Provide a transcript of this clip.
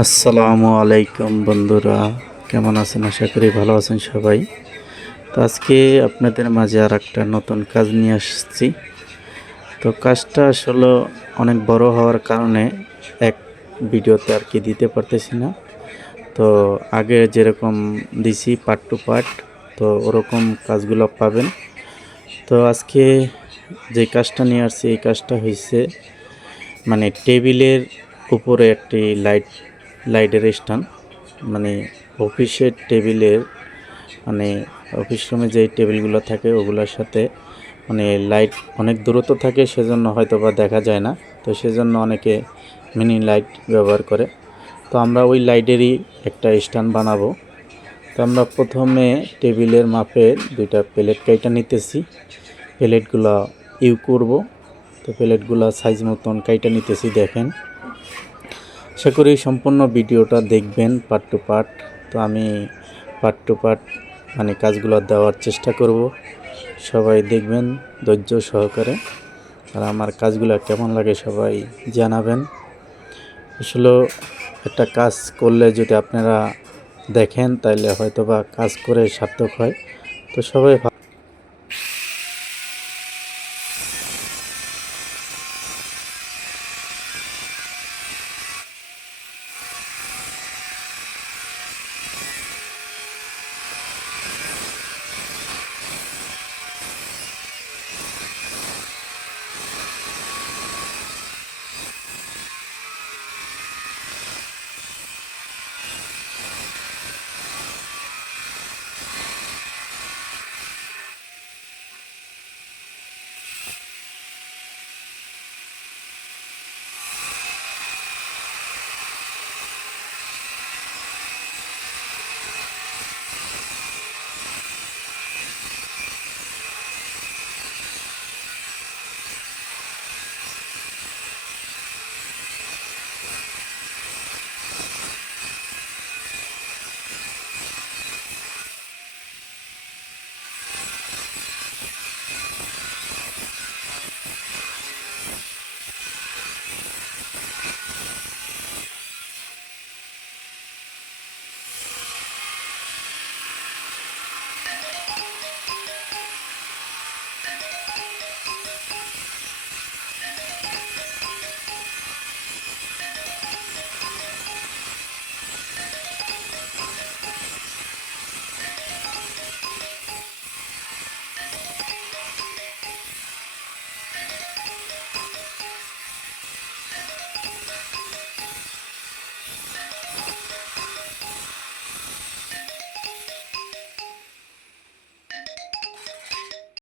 আসসালামু আলাইকুম বন্ধুরা, কেমন আছেন? আশা করি ভালো আছেন সবাই। তো আজকে আপনাদের মাঝে আর একটা নতুন কাজ নিয়ে আসছি। তো কাজটা আসলে অনেক বড় হওয়ার কারণে এক ভিডিওতে আর কি দিতে পারতেছি না। তো আগে যেরকম দিছি পার্ট টু পার্ট, তো ওরকম কাজগুলো পাবেন। তো আজকে যে কাজটা নিয়ে আসছি এই কাজটা হয়েছে মানে টেবিলের উপরে একটি লাইটের স্ট্যান্ড, মানে অফিসের টেবিলের, মানে অফিস রুমে যেই টেবিলগুলো থাকে ওগুলোর সাথে মানে লাইট অনেক দূরত্ব থাকে, সেজন্য হয়তো বা দেখা যায় না। তো সেজন্য অনেকে মিনি লাইট ব্যবহার করে। তো আমরা ওই লাইটেরই একটা স্ট্যান্ড বানাবো। তো আমরা প্রথমে টেবিলের মাপের দুইটা প্লেট কাইটা নিতেছি, প্লেটগুলো করব। তো প্লেটগুলো সাইজ মতন কাইটা নিতেছি, দেখেন। আশা করি সম্পূর্ণ ভিডিওটা দেখবেন পার্ট টু পার্ট। তো আমি পার্ট টু পার্ট মানে কাজগুলো দেওয়ার চেষ্টা করব, সবাই দেখবেন ধৈর্য সহকারে। আর আমার কাজগুলো কেমন লাগে সবাই জানাবেন। আসলে একটা কাজ করলে যদি আপনারা দেখেন তাহলে হয়তো বা কাজ করে সার্থক হয়। তো সবাই